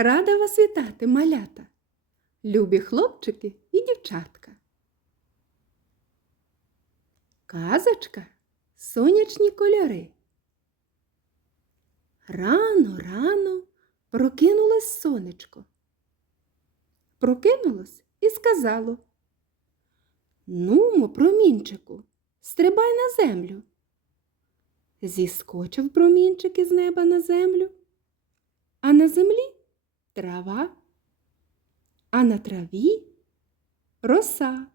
Рада вас вітати, малята, любі хлопчики і дівчатка. Казочка сонячні кольори. Рано, рано прокинулось сонечко. Прокинулось і сказало Нумо, промінчику, стрибай на землю. Зіскочив промінчик із неба на землю, а на землі трава, а на траві роса.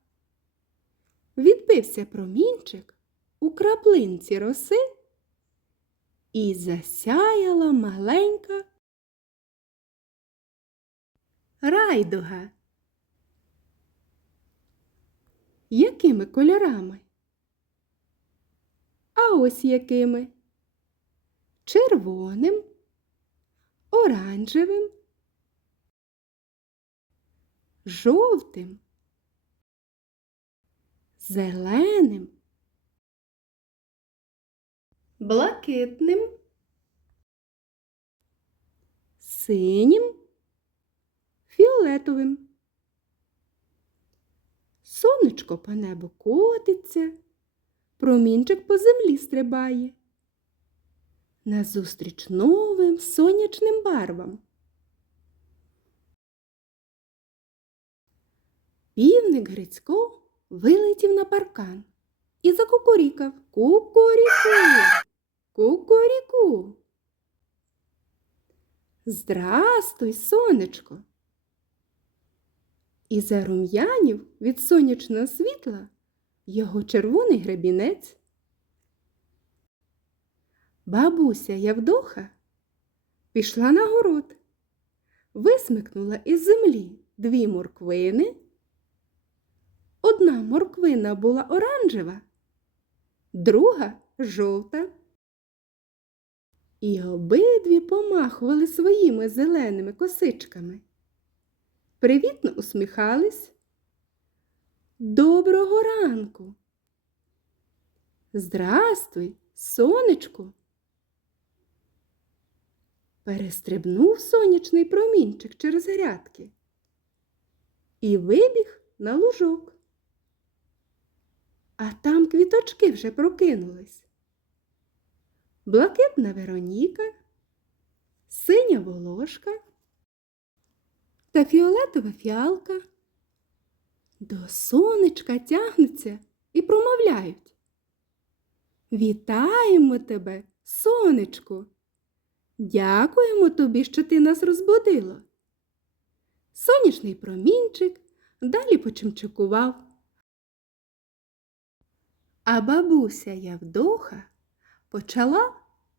Відбився промінчик у краплинці роси і засяяла маленька райдуга. Якими кольорами? А ось якими? Червоним, оранжевим, жовтим, зеленим, блакитним, синім, фіолетовим. Сонечко по небу котиться, промінчик по землі стрибає. Назустріч новим сонячним барвам. Півник Грицько вилетів на паркан і закукурікав Кукуріку, кукуріку. Здрастуй, сонечко. І зарум'янів від сонячного світла його червоний гребінець. Бабуся Явдоха пішла на город, висмикнула із землі дві морквини. Одна морквина була оранжева, друга жовта. І обидві помахували своїми зеленими косичками. Привітно усміхались. Доброго ранку. Здрастуй, сонечку. Перестрибнув сонячний промінчик через грядки і вибіг на лужок. А там квіточки вже прокинулись. Блакитна Вероніка, синя волошка та фіолетова фіалка. До сонечка тягнуться і промовляють. Вітаємо тебе, сонечко! Дякуємо тобі, що ти нас розбудила. Сонячний промінчик далі почимчикував. А бабуся Явдоха почала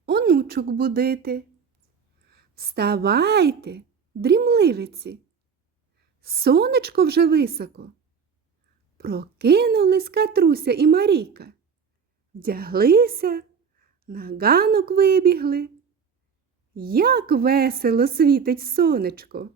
онучок будити. Вставайте, дрімливиці, сонечко вже високо. Прокинулись Катруся і Марійка, вдяглися, на ганок вибігли. Як весело світить сонечко.